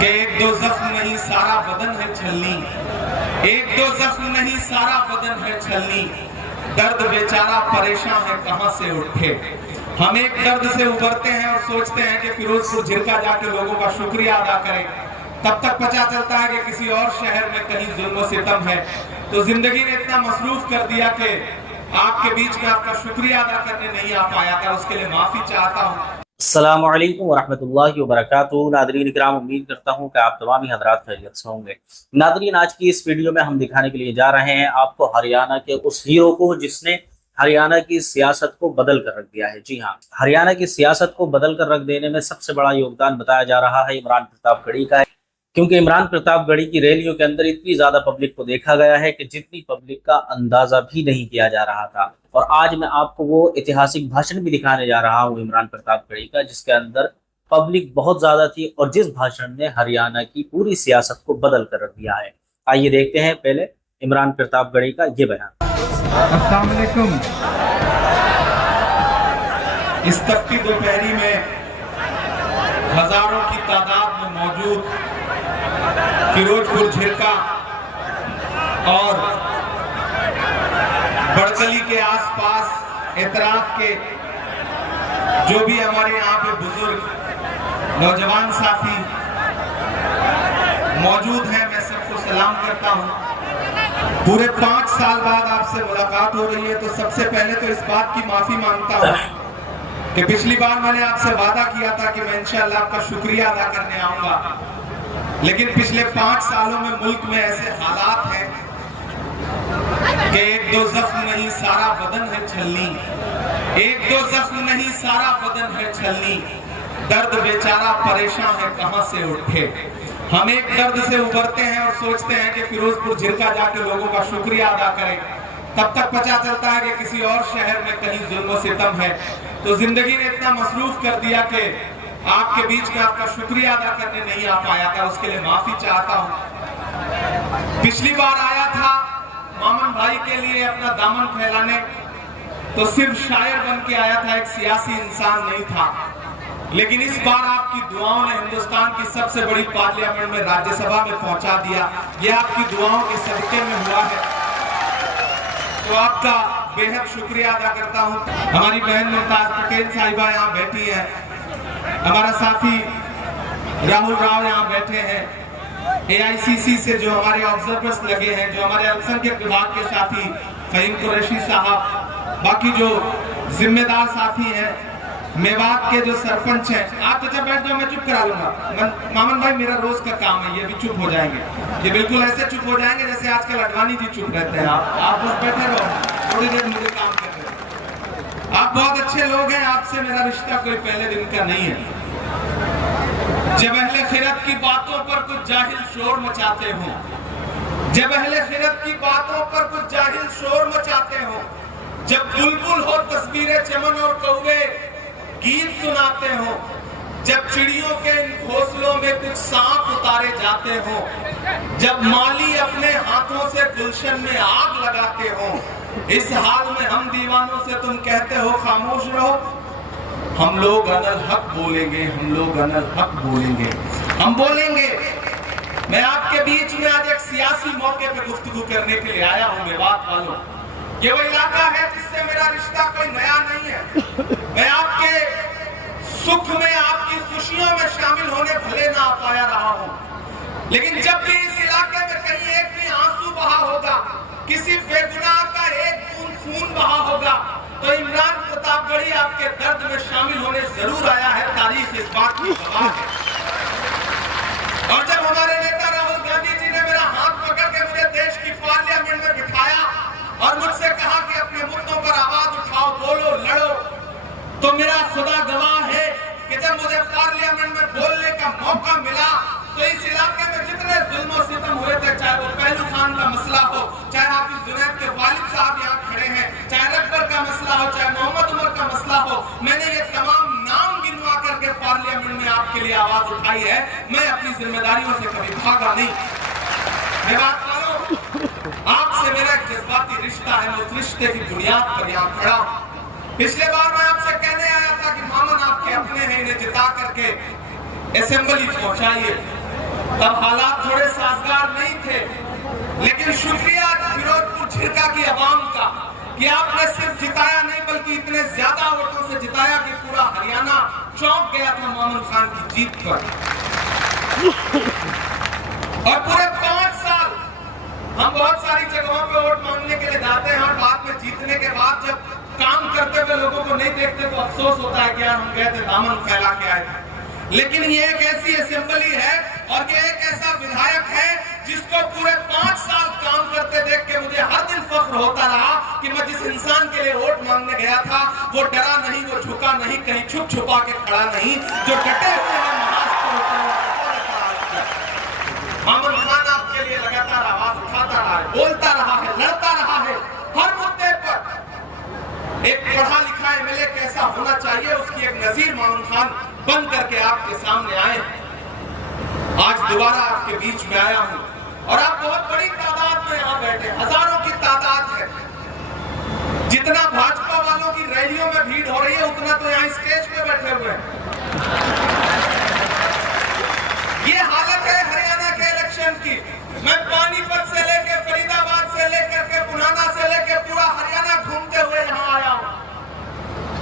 कि एक दो जख्म नहीं सारा बदन है छलनी, एक दो जख्म नहीं सारा बदन है छलनी, दर्द बेचारा परेशान है कहां से उठे। हम एक दर्द से उबरते हैं और सोचते हैं कि फिरोजपुर झिरका जाके लोगों का शुक्रिया अदा करें, तब तक पता चलता है कि किसी और शहर में कहीं जुल्म सितम है। तो जिंदगी ने इतना मसरूफ कर दिया कि आपके बीच में आपका शुक्रिया अदा करने नहीं आ पाया था, उसके लिए माफी चाहता हूँ। अस्सलामु अलैकुम वरहमतुल्लाहि वबरकातुहू। नादरीन इकराम, उम्मीद करता हूँ कि आप तमाम ही हज़रात खैरियत से होंगे। नादरीन, आज की इस वीडियो में हम दिखाने के लिए जा रहे हैं आपको हरियाणा के उस हीरो को जिसने हरियाणा की सियासत को बदल कर रख दिया है। जी हाँ, हरियाणा की सियासत को बदल कर रख देने में सबसे बड़ा योगदान बताया जा रहा है इमरान प्रतापगढ़ी का है, क्योंकि इमरान प्रतापगढ़ी की रैलियों के अंदर इतनी ज्यादा पब्लिक को देखा गया है कि जितनी पब्लिक का अंदाजा भी नहीं किया जा रहा था। और आज मैं आपको वो ऐतिहासिक भाषण भी दिखाने जा रहा हूँ इमरान प्रतापगढ़ी का, जिसके अंदर पब्लिक बहुत ज्यादा थी और जिस भाषण ने हरियाणा की पूरी सियासत को बदल कर रख दिया है। आइए देखते हैं पहले इमरान प्रतापगढ़ी का ये बयान। अस्सलाम वालेकुम। इस तपती दोपहरी में हजारों की तादाद में मौजूद फिरोजपुर झिरका और बड़गली के आसपास एतराफ के जो भी हमारे यहाँ पे बुजुर्ग नौजवान साथी मौजूद हैं, मैं सबको सलाम करता हूँ। पूरे 5 साल बाद आपसे मुलाकात हो रही है, तो सबसे पहले तो इस बात की माफी मांगता हूँ कि पिछली बार मैंने आपसे वादा किया था कि मैं इंशाअल्लाह आपका शुक्रिया अदा करने आऊंगा, लेकिन पिछले 5 सालों में मुल्क में ऐसे हालात हैं कि एक दो जख्म नहीं सारा बदन है छलनी, एक दो जख्म नहीं सारा बदन है छलनी, दर्द बेचारा परेशान है कहां से उठे। हम एक दर्द से उबरते हैं और सोचते हैं कि फिरोजपुर झिरका जाके लोगों का शुक्रिया अदा करें, तब तक पता चलता है कि किसी और शहर में कहीं जुल्म सितम है। तो जिंदगी ने इतना मसरूफ कर दिया कि आपके बीच में आपका शुक्रिया अदा करने नहीं आ पाया था, उसके लिए माफी चाहता हूँ। पिछली बार आया था मामन भाई के लिए अपना दामन फैलाने, तो सिर्फ शायर बन के आया था, एक सियासी इंसान नहीं था। लेकिन इस बार आपकी दुआओं ने हिंदुस्तान की सबसे बड़ी पार्लियामेंट में राज्यसभा में पहुंचा दिया। यह आपकी दुआओं के सदके में हुआ है, तो आपका बेहद शुक्रिया अदा करता हूं। हमारी बहन मुमताज पटेल साहिबा यहाँ बैठी है, हमारा साथी राहुल राव यहाँ बैठे हैं, AICC से जो हमारे ऑब्जर्वर्स लगे हैं, जो हमारे अल्पसंख्यक विभाग के साथी फहीम कुरैशी साहब, बाकी जो जिम्मेदार साथी हैं, मेवात के जो सरपंच हैं। आप तो जब बैठ जाओ, मैं चुप करा लूंगा। मामन भाई, मेरा रोज का काम है, ये भी चुप हो जाएंगे, ये बिल्कुल ऐसे चुप हो जाएंगे जैसे आजकल अडवाणी जी चुप रहते हैं। आप बस बैठे रहो, थोड़ी देर मुझे काम करने दो। आप बहुत अच्छे लोग हैं, आपसे मेरा रिश्ता कोई पहले दिन का नहीं है। जब अहले खिरत की बातों पर कुछ जाहिल शोर मचाते हो, जब अहले खिरत की बातों पर कुछ जाहिल शोर मचाते हो, जब बुलबुल हो तस्वीरें चमन और कौवे गीत सुनाते हो, जब चिड़ियों के इन घोंसलों में कुछ सांप उतारे जाते हो, जब माली अपने हाथों से गुलशन में आग लगाते हो, इस हाल में हम दीवानों से तुम कहते हो खामोश रहो। हम लोग अनल हक बोलेंगे, हम लोग अनल हक बोलेंगे, हम बोलेंगे। मैं आपके बीच में आज एक सियासी मौके पे गुफ्तगू करने के लिए आया हूँ। मेवात वालों, ये वो इलाका है जिससे मेरा रिश्ता कोई नया नहीं है। मैं आपके सुख में, आपकी खुशियों में शामिल होने भले ना आ पाया रहा हूं, लेकिन जब भी इस इलाके में कहीं एक भी आंसू बहा होगा, किसी बेगुनाह का एक बूंद खून बहा होगा, तो इमरान प्रतापगढ़ी आपके दर्द में शामिल होने जरूर आया है। तारीख इस बात की गवाह है। और जब हमारे नेता राहुल गांधी जी ने मेरा हाथ पकड़ के मुझे देश की पार्लियामेंट में बिठाया और मुझसे कहा कि अपने मुद्दों पर आवाज उठाओ, बोलो, लड़ो, तो मेरा खुदा गवाह है कि जब मुझे पार्लियामेंट में बोलने का मौका मिला, तो इस इलाके में जितने जुल्म और सितम हुए थे, चाहे वो पहलू खान का मसला हो, चाहे हाफिज जुनैद के वालिद साहब यहाँ खड़े हैं, चाहे रकबर का मसला हो, चाहे मोहम्मद उमर का मसला हो, मैंने ये तमाम नाम गिनवा करके पार्लियामेंट में आपके लिए आवाज उठाई है। मैं अपनी जिम्मेदारियों से कभी भागा नहीं। मैं बात करूं, आपसे मेरा एक जज्बाती रिश्ता है, मैं उस रिश्ते की बुनियाद पर यहाँ खड़ा हूं। पिछले बार मैं आपसे कहने आया था कि मामन आपके अपने हैं, इन्हें जिता करके असेंबली पहुंचाइए, तब हालात थोड़े साजगार नहीं थे, लेकिन शुक्रिया फिरोजपुर झिरका की आवाम का कि आपने सिर्फ जिताया नहीं बल्कि इतने ज्यादा वोटों से जिताया कि पूरा हरियाणा चौंक गया था मोमिन खान की जीत पर। और पूरे 5 साल हम बहुत सारी जगहों पे वोट मांगने के लिए जाते हैं और बाद में जीतने के बाद जब काम करते हुए लोगों को नहीं देखते तो अफसोस होता है कि यार हम गए थे दामन फैला के आए थे। लेकिन ये एक ऐसी असेंबली है और ये एक ऐसा विधायक है जिसको पूरे 5 साल काम करते देख के मुझे हर दिन फख्र होता रहा कि मैं जिस इंसान के लिए वोट मांगने गया था वो डरा नहीं, वो झुका नहीं, कहीं छुप छुपा के खड़ा नहीं, जो डटे हुए हैं मोमिन खान आपके लिए लगातार आवाज उठाता रहा है, बोलता रहा है, लड़ता रहा है हर मुद्दे पर। एक पढ़ा लिखा एमएलए कैसा होना चाहिए उसकी एक नजीर मोमिन खान बन करके आपके सामने आए। आज दोबारा आपके बीच में आया हूं और आप बहुत बड़ी तादाद में यहां बैठे, हजारों की तादाद है। जितना भाजपा वालों की रैलियों में भीड़ हो रही है उतना तो यहाँ स्टेज पे बैठे हुए हैं। ये हालत है हरियाणा के इलेक्शन की। मैं पानीपत से लेकर फरीदाबाद से लेकर के पुराना से लेकर पूरा हरियाणा घूमते हुए यहाँ आया हूँ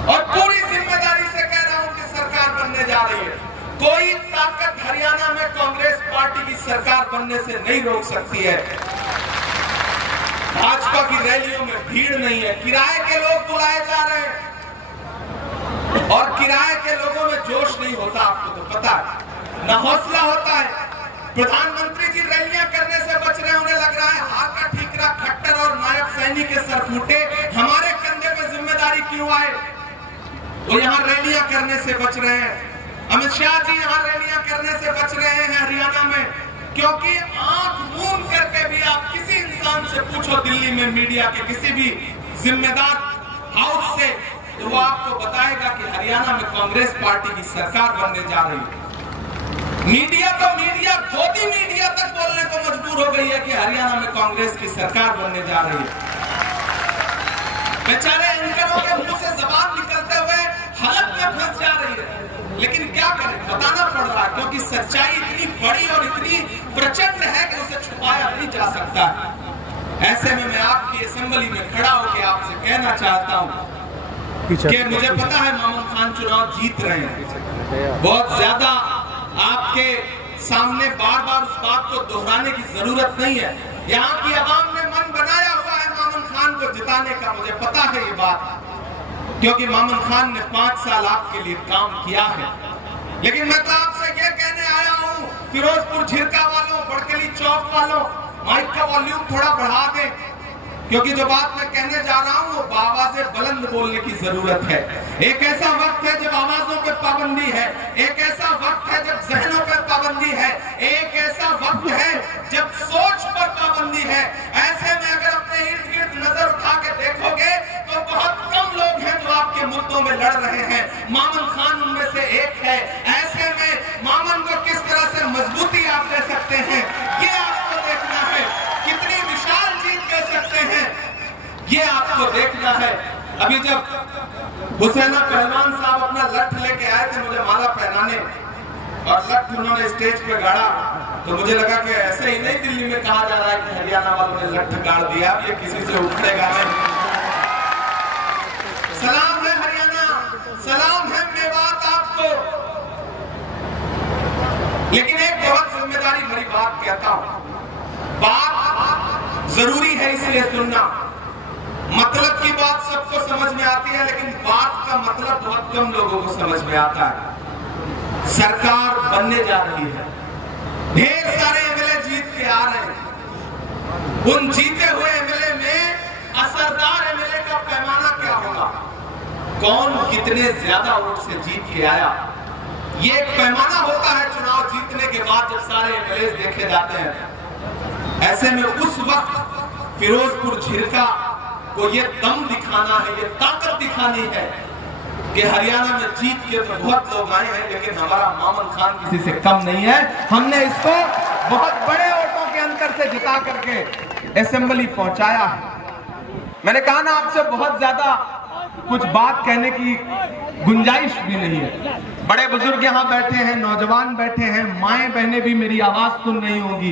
और पूरी जिम्मेदारी से कह रहा हूँ कि सरकार बनने जा रही है। कोई ताकत हरियाणा में कांग्रेस पार्टी की सरकार बनने से नहीं रोक सकती है। भाजपा की रैलियों में भीड़ नहीं है, किराए के लोग बुलाए जा रहे हैं और किराए के लोगों में जोश नहीं होता, आपको तो पता है, न हौसला होता है। प्रधानमंत्री जी रैलियां करने से बच रहे हैं, उन्हें लग रहा है हाथ का ठीकरा खट्टर और नायब सैनी के सर फूटे, हमारे कंधे पे जिम्मेदारी क्यों आए। वो यहाँ रैलियां करने से बच रहे हैं। अमित शाह जी यहाँ रैलियां करने से बच रहे हैं हरियाणा में, क्योंकि आंख मूंद करके भी आप किसी इंसान से पूछो दिल्ली में मीडिया के किसी भी जिम्मेदार हाउस से, तो वो आपको बताएगा कि हरियाणा में कांग्रेस पार्टी की सरकार बनने जा रही है। मीडिया तो मीडिया, गोदी मीडिया तक बोलने को मजबूर हो गई है कि हरियाणा में कांग्रेस की सरकार बनने जा रही है। बेचारे एंकरों के मुंह से जबान निकलते हुए हलक में फंस जा रही है, लेकिन क्या करें, बताना पड़ रहा है क्योंकि सच्चाई इतनी बड़ी और इतनी प्रचंड है कि उसे छुपाया नहीं जा सकता। ऐसे में मैं आपकी असेंबली में खड़ा होकर आपसे कहना चाहता हूं कि मुझे पता है मोमिन खान चुनाव जीत रहे हैं, बहुत ज्यादा आपके सामने बार बार उस बात को दोहराने की जरूरत नहीं है। यहाँ की आवाम ने मन बनाया हुआ है मोमिन खान को जिताने का, मुझे पता है ये बात, क्योंकि मोमिन खान ने 5 साल आपके लिए काम किया है। लेकिन मैं तो आपसे ये कहने आया हूँ, फिरोजपुर झिरका वालों, बड़कली चौक वालों, माइक का वॉल्यूम थोड़ा बढ़ा दें, क्योंकि जो बात मैं कहने जा रहा हूँ वो आवाजें बुलंद बोलने की जरूरत है। एक ऐसा वक्त है जब आवाजों पे पाबंदी है, एक ऐसा वक्त है जब जहनों पे पाबंदी है, एक ऐसा वक्त है जब सोच पर पाबंदी है। ऐसे में अगर अपने इर्द गिर्द नजर उठा के देखोगे तो बहुत कम लोग हैं जो आपके मुद्दों में लड़ रहे हैं। मोमिन खान उनमें से एक है। ऐसे में मोमिन को किस तरह से मजबूती आप दे सकते हैं ये आपको देखना है, कितनी विशाल जीत दे सकते हैं ये आपको देखना है। अभी जब हुसैना पहलवान साहब अपना लठ लेके आए थे मुझे माला पहनाने और लठ उन्होंने स्टेज पे गाड़ा, तो मुझे लगा कि ऐसे ही नहीं दिल्ली में कहा जा रहा है कि हरियाणा वालों ने लठ गाड़ दिया, ये किसी से उठेगा नहीं। सलाम है हरियाणा, सलाम है मेवात आपको। लेकिन एक बहुत जिम्मेदारी भरी बात कहता हूं, बात जरूरी है इसलिए सुनना। मतलब की बात सबको समझ में आती है, लेकिन बात का मतलब बहुत कम लोगों को समझ में आता है। सरकार बनने जा रही है, ढेर सारे एमएलए जीत के आ रहे हैं। उन जीते हुए एमएलए में असरदार एमएलए का पैमाना क्या होगा, कौन कितने ज्यादा वोट से जीत के आया, ये एक पैमाना होता है चुनाव जीतने के बाद जब सारे एमएलए देखे जाते हैं। ऐसे में उस वक्त फिरोजपुर झिरका को ये दम दिखाना है, ये ताकत दिखानी है कि हरियाणा में जीत के तो बहुत लोग आए हैं, लेकिन हमारा मोमिन खान किसी से कम नहीं है। हमने इसको बहुत बड़े वोटों के अंतर से जिता करके असेंबली पहुंचाया है। मैंने कहा ना आपसे बहुत ज्यादा कुछ बात कहने की गुंजाइश भी नहीं है। बड़े बुजुर्ग यहाँ बैठे हैं, नौजवान बैठे हैं, माएं बहनें भी मेरी आवाज सुन रही होंगी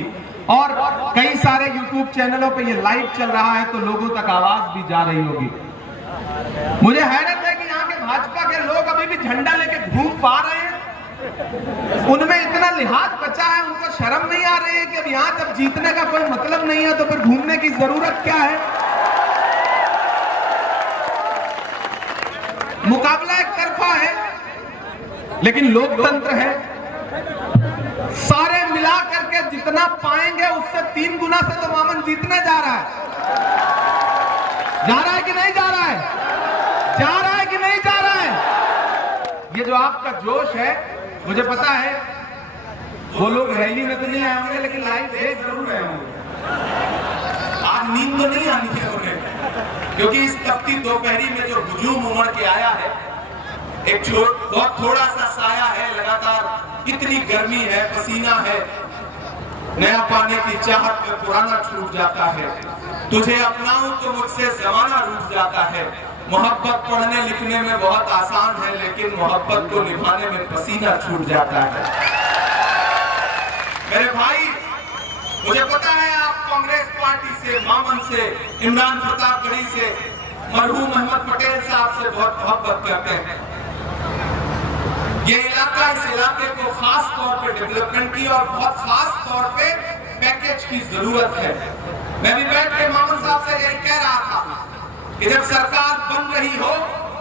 और कई सारे YouTube चैनलों पे ये लाइव चल रहा है तो लोगों तक आवाज भी जा रही होगी। मुझे हैरत है कि यहाँ के भाजपा के लोग अभी भी झंडा लेके घूम पा रहे हैं, उनमें इतना लिहाज बचा है, उनको शर्म नहीं आ रही है कि अब यहाँ जब जीतने का कोई मतलब नहीं है तो फिर घूमने की जरूरत क्या है। मुकाबला एक तरफा है लेकिन लोकतंत्र है, सारे मिला करके जितना पाएंगे उससे 3 गुना से तो मामन जीतने जा रहा है। जा रहा है कि नहीं जा रहा है? जा रहा है कि नहीं जा रहा है? ये जो आपका जोश है, मुझे पता है वो लोग रैली में तो नहीं आए होंगे लेकिन लाइव देख जरूर रहे होंगे। आज नींद तो नहीं आनी है उन्हें, क्योंकि इस तपती दोपहरी में जो हुजूम उमड़ के आया है, एक बहुत थोड़ा सा साया है, लगातार इतनी गर्मी है, पसीना है, नया पाने की चाहत में पुराना छूट जाता है, तुझे अपनाऊं तो मुझसे जमाना रूठ जाता है, मोहब्बत पढ़ने लिखने में बहुत आसान है लेकिन मोहब्बत को निभाने में पसीना छूट जाता है। मेरे भाई, मुझे पता है आप कांग्रेस पार्टी से, मामन से, इमरान प्रतापगढ़ी से, मरहूम अहमद पटेल साहब से बहुत मोहब्बत करते हैं। ये इलाका, इस इलाके को खास तौर पे डेवलपमेंट की और बहुत खास तौर पे पैकेज की जरूरत है। मैं भी बैठ के मामन साहब से यही कह रहा था कि जब सरकार बन रही हो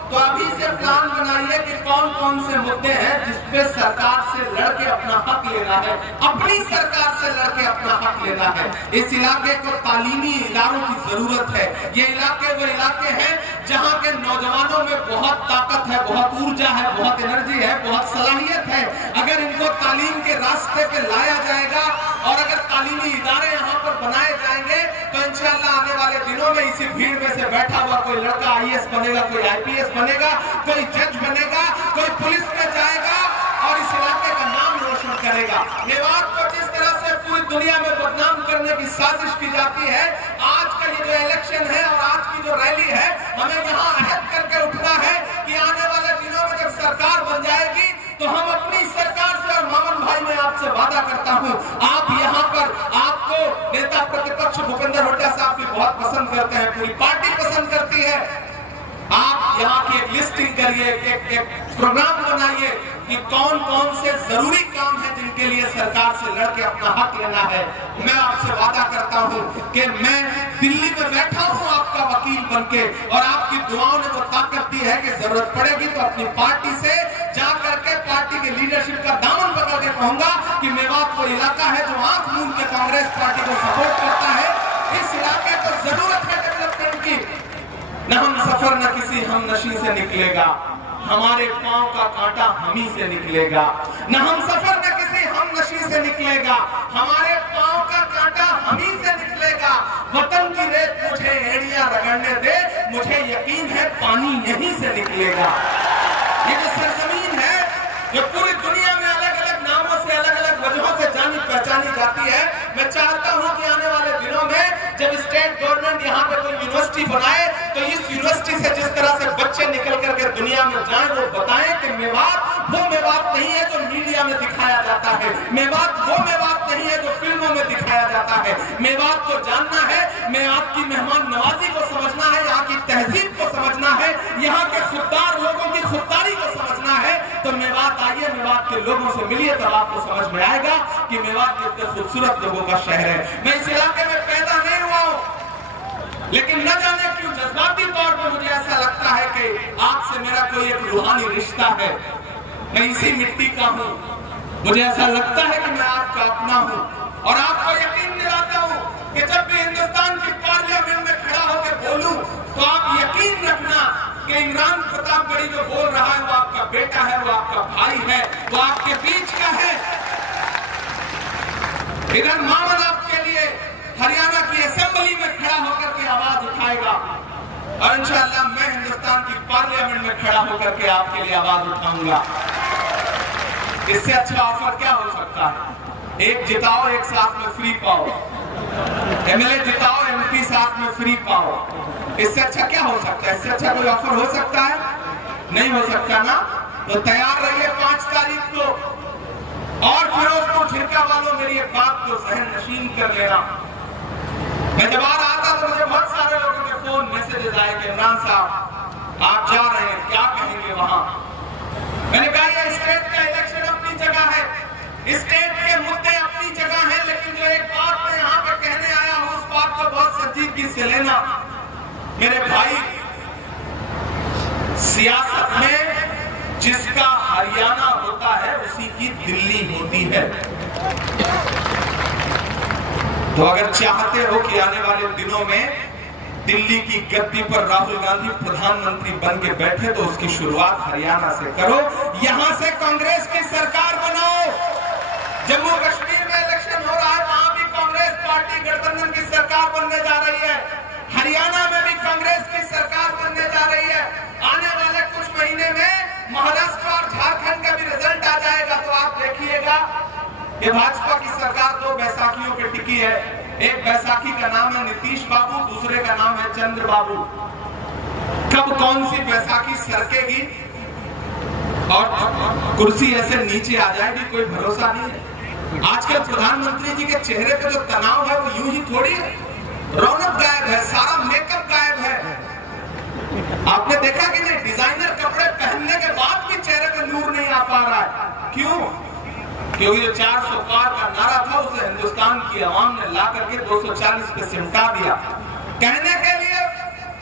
तो अभी से प्लान बनाइए कि कौन कौन से मुद्दे हैं जिसपे सरकार से लड़के अपना हक लेना है, अपनी सरकार से लड़के अपना हक लेना है। इस इलाके को तालीमी इदारों की जरूरत है। ये इलाके वो इलाके हैं जहां के नौजवानों में बहुत ताकत है, बहुत ऊर्जा है, बहुत एनर्जी है, बहुत सलाहियत है। अगर इनको तालीम के रास्ते पे लाया जाएगा और अगर तालीमी इदारे यहाँ पर बनाए जाएंगे तो इंशाल्लाह आने वाले दिनों में इसी भीड़ में से बैठा हुआ कोई लड़का IAS बनेगा, कोई IPS बनेगा, कोई जज बनेगा, कोई पुलिस में जाएगा और इस इलाके का नाम रोशन करेगा। मेवात को जिस तरह से पूरी दुनिया में बदनाम करने की साजिश की जाती है, आज का ये जो इलेक्शन है और आज की जो रैली है, हमें यहाँ अहद करके उठना है कि आने वाले दिनों में जब सरकार बन जाएगी तो हम अपनी सरकार से, और मामन भाई मैं आपसे वादा करता हूँ, आप यहाँ पर, आपको नेता प्रतिपक्ष भूपेंद्र हुड्डा साहब भी बहुत पसंद करते हैं, पूरी पार्टी पसंद करती है। आप यहाँ की एक लिस्टिंग करिए, एक प्रोग्राम बनाइए कि कौन कौन से जरूरी काम है जिनके लिए सरकार से लड़के अपना हक लेना है। मैं आपसे वादा करता हूँ कि मैं दिल्ली में बैठा हूँ आपका वकील बनके, और आपकी दुआओं ने वो ताकत दी है कि जरूरत पड़ेगी तो अपनी पार्टी से जा करके पार्टी की लीडरशिप का दामन पकड़ के कहूंगा कि मेवात वो इलाका है जो आंख मूंद के कांग्रेस पार्टी को सपोर्ट करता है। इस इलाके को जरूरत है डेवलपमेंट की। न हम सफर न किसी हम नशी से निकलेगा, हमारे पांव का कांटा हम ही से निकलेगा। न हम सफर न किसी हम नशी से निकलेगा, हमारे पांव का कांटा हम ही से निकलेगा। वतन की रेत मुझे एड़ियां रगड़ने दे, मुझे यकीन है पानी यहीं से निकलेगा। ये जो सरजमीन है जो पूरी दुनिया में अलग अलग नामों से, अलग अलग वजहों से जानी पहचानी जाती है, मैं चाहता हूं कि आने वाले दिनों में जब स्टेट गवर्नमेंट यहाँ पे कोई यूनिवर्सिटी बनाए तो इस यूनिवर्सिटी से जिस तरह से बच्चे निकल करके दुनिया में जाएं, वो बताएं कि मेवात वो मेवात नहीं है जो मीडिया में दिखाया जाता है, मेवात वो मेवात नहीं है जो फिल्मों में दिखाया जाता है। मेवात को जानना है, मेवात की मेहमान नवाजी को समझना है, यहाँ की तहजीब को समझना है, यहाँ के खुददार लोगों की खुददारी को समझना है। तो मेवात आइए, मेवात के लोगों से मिलिए, तब आपको समझ में आएगा कि मेवात कितने खूबसूरत लोगों का शहर है। मैं इस इलाके में पैदा नहीं हुआ हूँ, लेकिन न जाने क्यों जज्बाती तौर पर मुझे ऐसा लगता है कि आपसे मेरा कोई एक रूहानी रिश्ता है। मैं इसी मिट्टी का हूँ, मुझे ऐसा लगता है कि मैं आपका अपना हूँ, और आपको यकीन दिलाता हूँ कि जब भी हिंदुस्तान की पार्लियामेंट में खड़ा होकर बोलूं तो आप यकीन रखना कि इमरान प्रतापगढ़ी जो बोल रहा है वो आपका बेटा है, वो आपका भाई है, वो आपके बीच का है। इधर मामन आपके लिए हरियाणा की असेंबली में खड़ा होकर के आवाज उठाएगा, और इंशाअल्लाह मैं हिंदुस्तान की पार्लियामेंट में खड़ा होकर के आपके लिए आवाज उठाऊंगा। इससे अच्छा ऑफर क्या हो सकता है? एक जिताओ, एक साथ में फ्री पाओ, MLA जिताओ, MP साथ में फ्री पाओ। इससे अच्छा क्या हो सकता है? इससे अच्छा कोई ऑफर हो सकता है? नहीं हो सकता ना। तो तैयार रहिए 5 तारीख को। और फिरोजपुर झिरका वालों, मेरी एक बात को जहन नशीन कर लेना। मैं जब आ रहा था तो मुझे बहुत सारे लोगों के फोन मैसेजेस आए कि इमरान साहब आप जा रहे हैं, क्या कहेंगे वहां। मैंने कहा ये स्टेट का इलेक्शन अपनी जगह है, स्टेट के मुद्दे अपनी जगह हैं, लेकिन जो एक बात मैं यहाँ पे कहने आया हूँ उस बात को बहुत संजीदगी से लेना। मेरे भाई, सियासत में जिसका हरियाणा होता है उसी की दिल्ली होती है। तो अगर चाहते हो कि आने वाले दिनों में दिल्ली की गद्दी पर राहुल गांधी प्रधानमंत्री बन के बैठे तो उसकी शुरुआत हरियाणा से करो, यहां से कांग्रेस की सरकार बनाओ। जम्मू कश्मीर में इलेक्शन हो रहा है, वहां भी कांग्रेस पार्टी गठबंधन की सरकार बनने जा रही है। हरियाणा में भी कांग्रेस की सरकार बनने जा रही है। आने वाले कुछ महीने में महाराष्ट्र और झारखंड का भी रिजल्ट आ जाएगा, तो आप देखिएगा ये भाजपा की सरकार 2 बैसाखियों पे टिकी है। एक बैसाखी का नाम है नीतीश बाबू, दूसरे का नाम है चंद्र बाबू। कब कौन सी बैसाखी सरकेगी और कुर्सी ऐसे नीचे आ जाएगी, कोई भरोसा नहीं है। आजकल प्रधानमंत्री जी के चेहरे पे जो तनाव है वो यूं ही थोड़ी है, रौनक गायब है, सारा मेकअप गायब है। आपने देखा कि नहीं, डिजाइनर कपड़े पहनने के बाद भी चेहरे पे नूर नहीं आ पा रहा है। क्यों? क्योंकि जो 400 पार का नारा था उसे हिंदुस्तान की आवाम ने ला करके 240 पे सिमटा दिया। कहने के लिए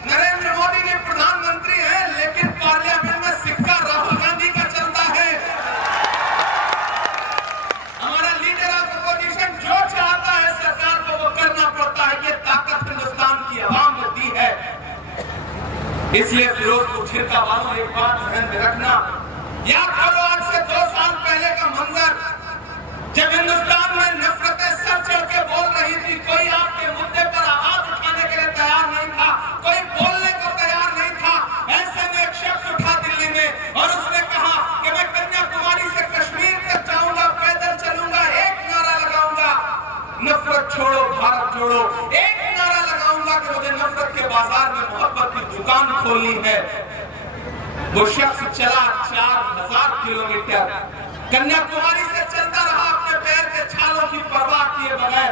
नरेंद्र मोदी के प्रधानमंत्री हैं, लेकिन पार्लियामेंट में सिक्का राहुल गांधी का चलता है। हमारा लीडर ऑफ अपोजिशन जो चाहता है सरकार को वो करना पड़ता है। ये ताकत हिंदुस्तान की आवाम ने दी है। इसलिए फिरोजपुर झिरका वालों, एक बात ध्यान में रखना, याद करो आज से 2 साल पहले का मंजर, जब हिंदुस्तान में नफरतें सर चढ़ के बोल रही थी। कोई आपके मुद्दे पर आवाज उठाने के लिए तैयार नहीं था, कोई बोलने को तैयार नहीं था। ऐसे में एक शख्स उठा दिल्ली में और उसने कहा कि मैं कन्याकुमारी से कश्मीर तक जाऊंगा, पैदल चलूंगा, एक नारा लगाऊंगा, नफरत छोड़ो भारत जोड़ो। एक नारा लगाऊंगा कि मुझे नफरत के बाजार में मोहब्बत की दुकान खोलनी है। वो शख्स चला 4000 किलोमीटर, कन्याकुमारी से चलता रहा अपने पैर के छालों की परवाह किए बगैर।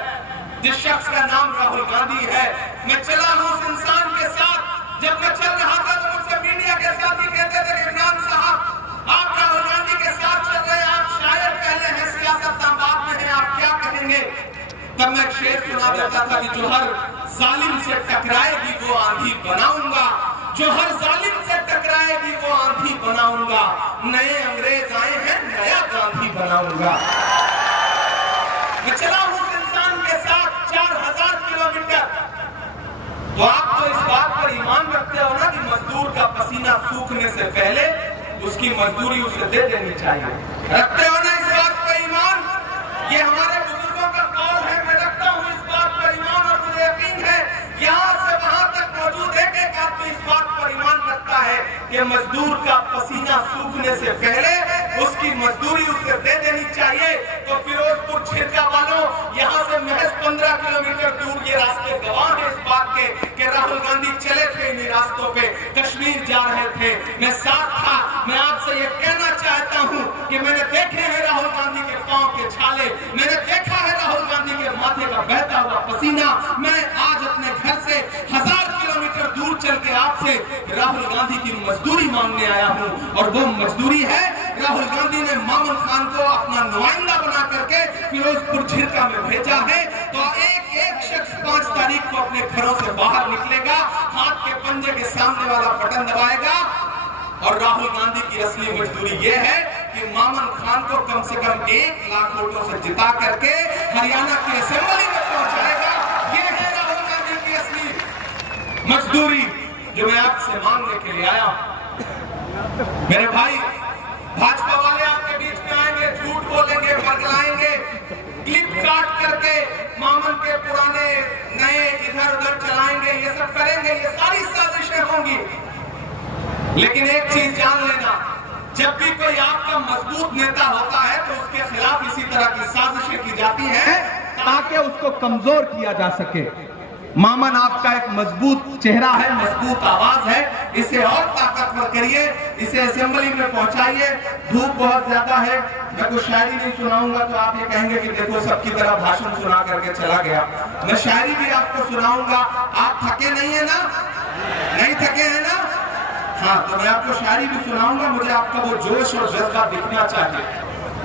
जिस शख्स का नाम राहुल गांधी है, मैं चला हूं उस इंसान के साथ। जब मैं चल रहा था तो मुझसे मीडिया के साथी कहते थे कि इमरान साहब आप राहुल गांधी के साथ चल रहे हैं, आप शायद पहले हैं, सियासत बाद में हैं, आप क्या कहेंगे। तब मैं एक शेर सुना देता था कि जो हर जालिम से टकराएगी वो आंधी बनाऊंगा, जो हर जालिम से टकराएगी वो आंधी बनाऊंगा। नए अंग्रेज आए हैं, नया गांधी बनाऊंगा। मैं चला हूं इंसान के साथ 4000 किलोमीटर। तो आप तो इस बात पर ईमान रखते हो ना कि मजदूर का पसीना सूखने से पहले उसकी मजदूरी उसे दे देनी चाहिए। रखते हो ना इस बात पर ईमान? ये हमारे बुजुर्गों का कौल है, मैं रखता हूं इस बात पर ईमान। और मुझे यकीन है यहां से वहां तक मौजूद एक आदमी इस बात पर ईमान रखता है कि मजदूर का पसीना सूखने से पहले उसकी मजदूरी उसे दे देनी चाहिए। तो फिरोजपुर झिरका वालों, यहाँ से महज 15 किलोमीटर दूर ये रास्ते गवाह हैं इस बात के कि राहुल गांधी चले थे इन रास्तों पे, कश्मीर जा रहे थे, मैं साथ था। मैं आपसे ये कहना चाहता हूँ कि मैंने देखे हैं राहुल गांधी के पांव के छाले, मैंने देखा है राहुल गांधी के माथे का बहता हुआ पसीना। मैं आज अपने घर से 1000 किलोमीटर दूर चल के आपसे राहुल गांधी की मजदूरी मांगने आया हूं। और वो मजदूरी है, राहुल गांधी ने मामून खान को अपना नुमाइंदा बना करके फिरोजपुर झिरका में भेजा है। तो एक एक शख्स 5 तारीख को अपने घरों से बाहर निकलेगा, हाथ के पंजे के सामने वाला बटन दबाएगा और राहुल गांधी की असली मजदूरी ये है कि मामून खान को कम से कम 1 लाख वोटों से जिता करके हरियाणा की असेंबली में पहुंचाएगा। ये है राहुल गांधी की असली मजदूरी जो मैं आपसे मांगने के लिए आया हूं। मेरे भाई, भाजपा वाले आपके बीच में आएंगे, झूठ बोलेंगे, बरगलाएंगे, क्लिप काट करके मामून के पुराने नए इधर उधर चलाएंगे, ये सब करेंगे, ये सारी साजिशें होंगी। लेकिन एक चीज जान लेना, जब भी कोई आपका मजबूत नेता होता है तो उसके खिलाफ इसी तरह की साजिशें की जाती हैं ताकि उसको कमजोर किया जा सके। मामन आपका एक मजबूत चेहरा है, मजबूत आवाज है, इसे और ताकतवर करिए, इसे असेंबली में पहुंचाइए। धूप बहुत ज्यादा है, मैं कुछ शायरी नहीं सुनाऊंगा तो आप ये कहेंगे कि देखो सबकी तरह भाषण सुना करके चला गया। मैं शायरी भी आपको सुनाऊंगा। आप थके नहीं है ना? नहीं थके हैं ना? हाँ, तो मैं आपको शायरी भी सुनाऊंगा। मुझे आपका वो जोश और जज्बा दिखना चाहिए।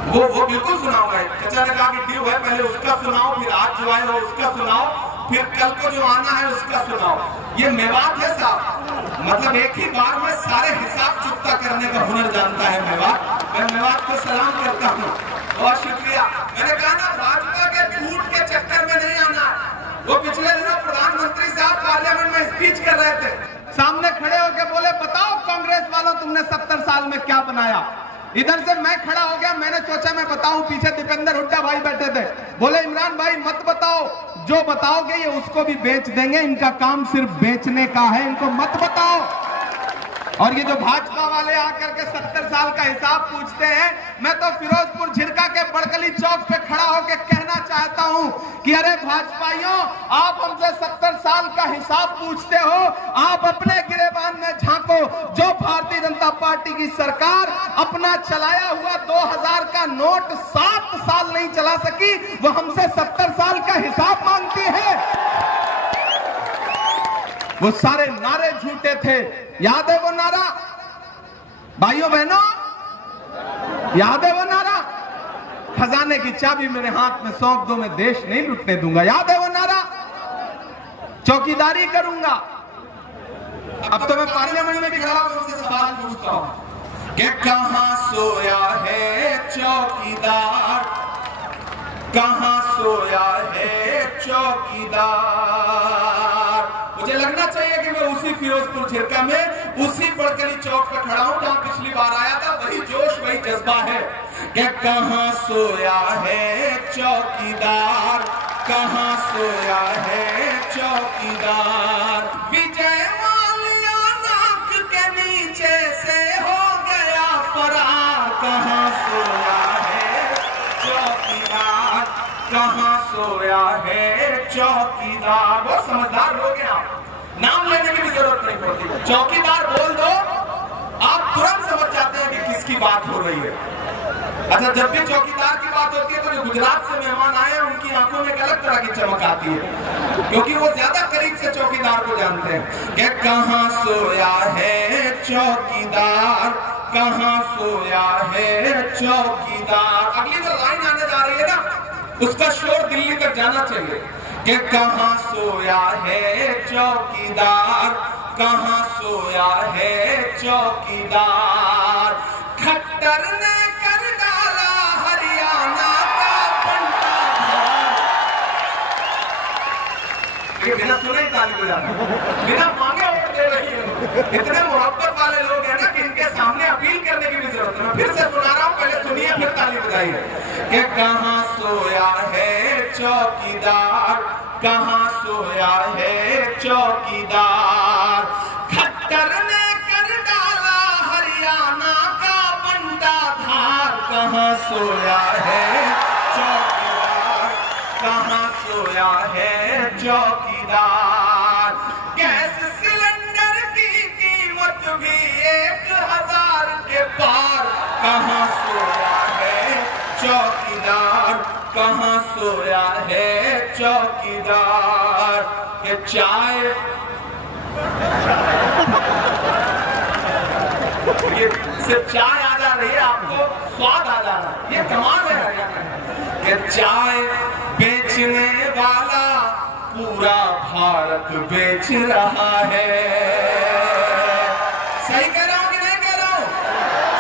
वो बिल्कुल सुनाऊंगा। चाचा ने कहा कि ड्यू है, पहले उसका सुनाओ, फिर आज जो आए हो उसका सुनाओ, फिर कल को जो आना है उसका सुनाओ। ये मेवात है साहब, मतलब एक ही बार में सारे हिसाब चुकता करने का हुनर जानता है मेवात। मैं मेवात को सलाम करता हूँ, बहुत शुक्रिया। मैंने कहा ना, भाजपा के झूठ के चक्कर में नहीं आना। वो पिछले दिनों प्रधानमंत्री साहब पार्लियामेंट में स्पीच कर रहे थे, सामने खड़े होकर बोले, बताओ कांग्रेस वालों तुमने 70 साल में क्या बनाया। इधर से मैं खड़ा हो गया, मैंने सोचा मैं बताऊं, पीछे दीपेंद्र हुड्डा भाई बैठे थे, बोले इमरान भाई मत बताओ, जो बताओगे ये उसको भी बेच देंगे, इनका काम सिर्फ बेचने का है, इनको मत बताओ। और ये जो भाजपा वाले आकर के 70 साल का हिसाब पूछते हैं, मैं तो फिरोजपुर झिरका के बड़गली चौक पे खड़ा होकर कहना चाहता हूं कि अरे भाजपाइयों, आप हमसे 70 साल का हिसाब पूछते हो, आप अपने गिरेबान में झांको। जो भारतीय जनता पार्टी की सरकार अपना चलाया हुआ 2000 का नोट 7 साल नहीं चला सकी, वो हमसे 70 साल का हिसाब मांगती है। वो सारे नारे झूठे थे, याद है वो नारा भाइयों बहनों? याद है वो नारा? खजाने की चाबी मेरे हाथ में सौंप दो, मैं देश नहीं लुटने दूंगा। याद है वो नारा? चौकीदारी करूंगा। अब तो मैं पार्लियामेंट में भी खड़ा होकर उनसे सवाल पूछता हूं कि कहां सोया है चौकीदार, कहां सोया है चौकीदार। मुझे लगना चाहिए कि मैं उसी फिरोजपुर झिरका में, उसी बड़गली चौक पे खड़ा हूं जहां पिछली बार आया था। वही जोश, वही जज्बा है कि कहां सोया है चौकीदार, कहां सोया है चौकीदार। विजय माल्या नाक के नीचे से हो गया फरार, कहां सोया है चौकीदार, कहां सोया है चौकीदार। बहुत समझदार लोग हैं आप, नाम लेने की भी जरूरत नहीं पड़ती। चौकीदार बोल दो, आप तुरंत समझ जाते हैं कि किसकी बात हो रही है। अच्छा, जब भी चौकीदार की बात होती है तो जो गुजरात से मेहमान आए हैं उनकी आंखों में एक अलग तरह की चमक आती है, क्योंकि वो ज्यादा करीब से चौकीदार को जानते हैं कि कहां सोया है चौकीदार, कहां सोया है चौकीदार। अगली जो लाइन आने जा रही है ना, उसका शोर दिल्ली तक जाना चाहिए कि कहां सोया है चौकीदार, कहां सोया है चौकीदार। खट्टर ने कर डाला हरियाणा का पंटाधार। ये बिना सुने ही ताली बजाना, बिना मांगे वोट दे रही है। इतने मोहब्बत वाले लोग हैं ना कि इनके सामने अपील करने की भी जरूरत है। मैं फिर से सुना रहा हूं, पहले सुनिए फिर ताली बजाइए कि कहां सोया है चौकीदार, कहां सोया है चौकीदार। खट्टर ने कर डाला हरियाणा का पंटाधार, कहां सोया है चौकीदार, कहां सोया है चौकीदार। गैस सिलेंडर की कीमत भी 1000 के पार, कहां सोया है चौकीदार, कहां सोया है चौकीदार। ये चाय, ये सिर्फ चाय आ जा रही है, आपको स्वाद आ जा रहा है, ये कमाल है हरियाणा। ये चाय बेचने वाला पूरा भारत बेच रहा है। सही कह रहा हूं कि नहीं कह रहा हूं?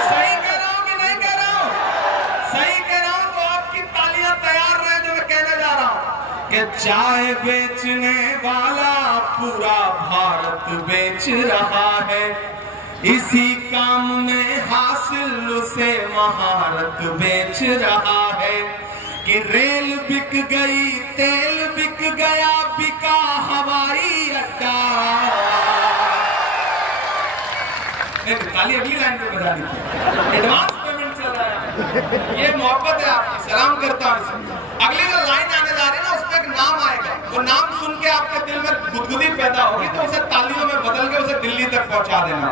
सही कह रहा हूं कि नहीं कह रहा हूं? सही कह रहा हूं तो आपकी तालियां तैयार रहे जो मैं कहने जा रहा हूं कि चाय बेचने वाला पूरा भारत बेच रहा है। इसी काम में हासिल उसे महारत बेच रहा है कि रेल बिक गई, तेल बिक गया, बिका हवाई अड्डा। ताली अगली लाइन पे बजा दी, एडवांस पेमेंट चल रहा है। ये मोहब्बत है आपकी, सलाम करता हूं। अगली जो लाइन आने जा रही है ना उसमें एक नाम आएगा, वो नाम सुन के आपके दिल में गुदगुदी पैदा होगी, तो उसे तालियों में बदल के उसे दिल्ली तक पहुंचा देना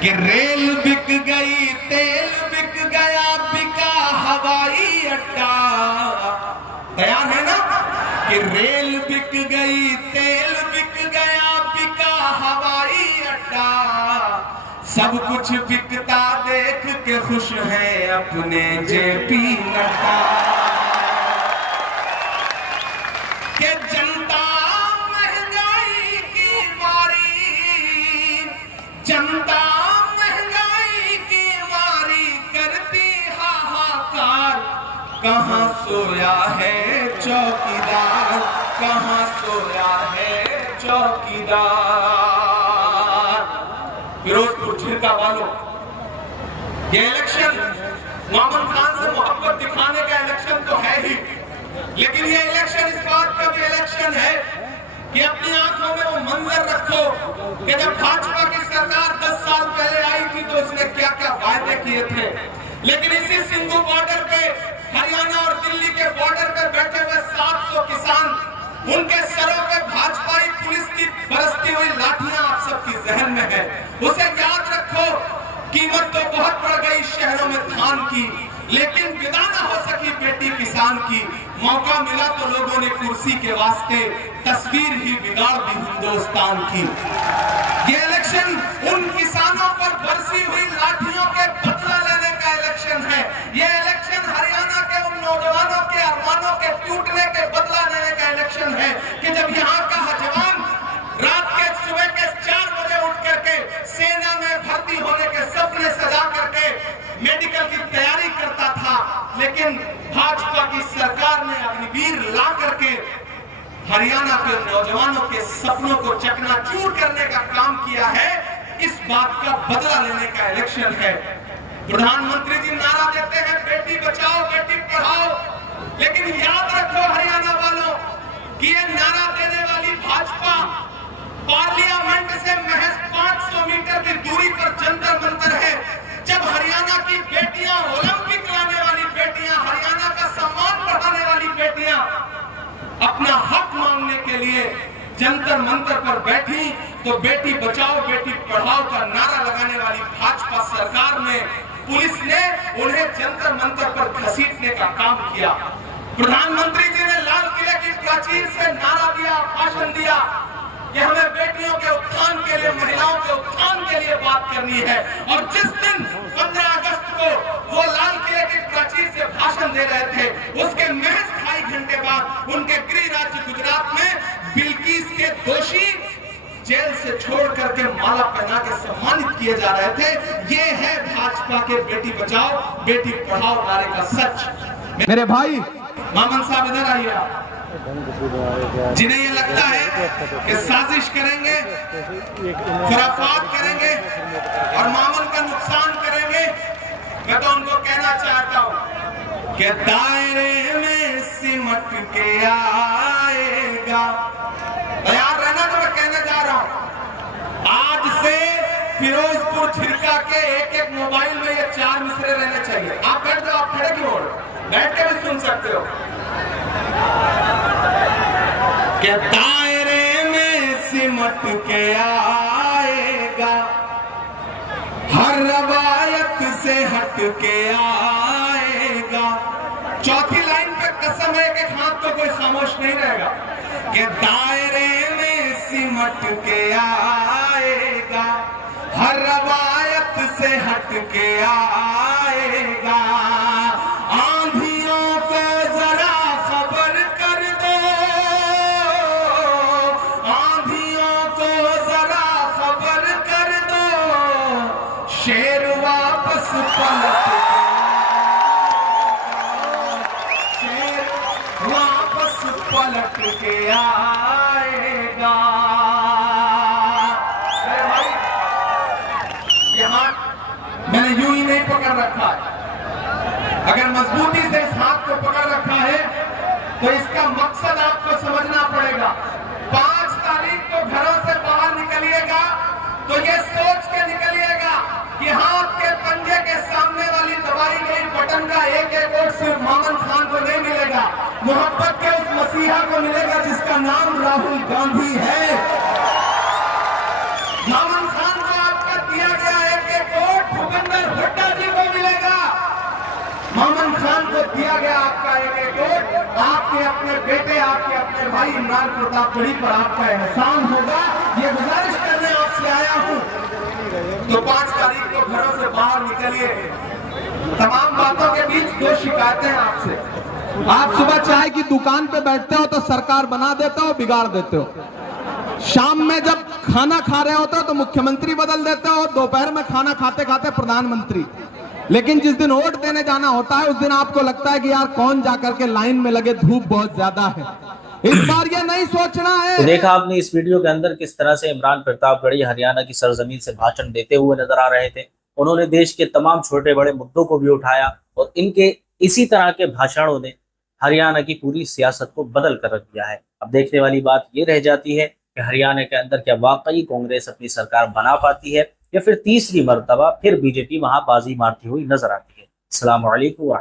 कि रेल बिक गई, तेल बिक गया, बिका हवाई अड्डा। तैयार है ना कि रेल बिक गई, तेल बिक गया, बिका हवाई अड्डा, सब कुछ बिकता देख के खुश है अपने जेपी नड्डा। के जनता महंगाई की मारी, जनता महंगाई की मारी करती हाहाकार, कहां सोया है चौकीदार, कहां सोया है चौकीदार। फिरोजपुर झिरका वालों, ये इलेक्शन मामून खान से मोहब्बत दिखाने का इलेक्शन तो है ही, लेकिन ये इलेक्शन इस बात का भी इलेक्शन है कि अपनी आंखों में वो मंजर रखो कि जब भाजपा की सरकार 10 साल पहले आई थी तो उसने क्या क्या वायदे किए थे, लेकिन इसी सिंधु बॉर्डर पे, हरियाणा और दिल्ली के बॉर्डर पे बैठे हुए 700 किसान, उनके सरों पे भाजपाई पुलिस की बरसती हुई लाठियां आप सबकी जहन में है। उसे याद रखो, कीमत तो बहुत बढ़ गई शहरों में धान की, लेकिन विदा न हो सकी बेटी किसान की। मौका मिला तो लोगों ने कुर्सी के वास्ते तस्वीर ही बिगाड़ दी हिंदुस्तान की। ये इलेक्शन उन किसानों पर बरसी हुई लाठियों के बदला लेने का इलेक्शन है। ये इलेक्शन हरियाणा के उन नौजवानों के अरमानों के टूटने के बदला लेने का इलेक्शन है कि जब यहाँ का जवान रात के सुबह के 4 बजे उठ करके सेना में भर्ती होने के सपने सजा करके मेडिकल की तैयारी करता था, लेकिन भाजपा की सरकार ने अग्निवीर ला करके हरियाणा के नौजवानों के सपनों को चकनाचूर करने का काम किया है। इस बात का बदला लेने का इलेक्शन है। प्रधानमंत्री जी नारा देते हैं बेटी बचाओ बेटी पढ़ाओ, लेकिन याद रखो हरियाणा वालों कि ये नारा देने वाली भाजपा पार्लियामेंट से महज 500 मीटर की दूरी पर जंतर मंतर है। जब हरियाणा की बेटियां, ओलंपिक लाने वाली बेटियां, हरियाणा का सम्मान बढ़ाने वाली बेटियां अपना हक मांगने के लिए जंतर मंतर पर बैठी, तो बेटी बचाओ बेटी पढ़ाओ का नारा लगाने वाली भाजपा सरकार ने, पुलिस ने उन्हें जंतर मंतर पर घसीटने का काम किया। प्रधानमंत्री जी ने लाल किले की प्राचीर से नारा दिया, भाषण दिया कि हमें बेटियों के उत्थान के लिए, महिलाओं के उत्थान के लिए बात करनी है। और जिस दिन 15 अगस्त को वो लाल किले की प्राचीर से भाषण दे रहे थे, उसके महज 2.5 घंटे बाद उनके गृह राज्य गुजरात में बिल्किस के दोषी जेल से छोड़ करके माला पहना के सम्मानित किए जा रहे थे। ये है भाजपा के बेटी बचाओ बेटी पढ़ाओ नारे का सच। मेरे भाई मामन साहब इधर आइए। जिन्हें ये लगता है कि साजिश करेंगे, खुराफात करेंगे और मामन का नुकसान करेंगे, मैं तो उनको कहना चाहता हूं कि दायरे में सिमट के आएगा। तैयार रहना, तो मैं कहने जा रहा हूं आज से फिरोजपुर झिरका के एक मोबाइल में ये 4 मिसरे रहने चाहिए। आप बैठ जाओ, आप खड़े क्यों हो रहे, बैठ के भी सुन सकते हो कि दायरे में सिमट के आएगा, हर रवायत से हट के आएगा। चौथी लाइन पे कसम है कि हाथ तो कोई खामोश नहीं रहेगा कि दायरे में सिमट के आएगा, हर रवायत से हट के आएगा। आंधियों को जरा खबर कर दो, आंधियों को जरा खबर कर दो, शेर वापस पलट के आएगा। यहाँ मैंने यूं ही नहीं पकड़ रखा है, अगर मजबूती से इस हाथ को पकड़ रखा है तो इसका मकसद आपको समझना पड़ेगा। 5 तारीख को घरों से बाहर निकलिएगा तो ये सोच के निकलिएगा कि हाथ के पंजे के सामने वाली दबाई गई बटन वतन का एक एक वोट सिर्फ मोमन खान को नहीं मिलेगा, मोहब्बत के उस मसीहा को मिलेगा जिसका नाम राहुल गांधी है। मोमन खान को आपका दिया गया एक एक वोट भूपेंद्र हुड्डा जी को मिलेगा। मोमन खान को दिया गया आपका एक एक वोट आपके अपने बेटे, आपके अपने भाई इमरान प्रतापगढ़ी पर आपका एहसान होगा। ये गुजारिश करने आपसे आया हूं। तो 5 तारीख को घरों से बाहर निकलिए। तमाम बातों के बीच 2 शिकायतें आपसे। आप सुबह चाय की दुकान पे बैठते हो तो सरकार बना देते हो, बिगाड़ देते हो। शाम में जब खाना खा रहे होते हो तो मुख्यमंत्री बदल देते हो, दोपहर में खाना खाते खाते प्रधानमंत्री। लेकिन जिस दिन वोट देने जाना होता है उस दिन आपको लगता है कि यार कौन जाकर के लाइन में लगे, धूप बहुत ज्यादा है। इस बार ये नहीं सोचना है। तो देखा आपने इस वीडियो के अंदर किस तरह से इमरान प्रतापगढ़ी हरियाणा की सरजमीन से भाषण देते हुए नजर आ रहे थे। उन्होंने देश के तमाम छोटे बड़े मुद्दों को भी उठाया और इनके इसी तरह के भाषणों ने हरियाणा की पूरी सियासत को बदल कर रख दिया है। अब देखने वाली बात ये रह जाती है कि हरियाणा के अंदर क्या वाकई कांग्रेस अपनी सरकार बना पाती है या फिर तीसरी मर्तबा फिर बीजेपी वहां बाजी मारती हुई नजर आती है। अस्सलाम वालेकुम।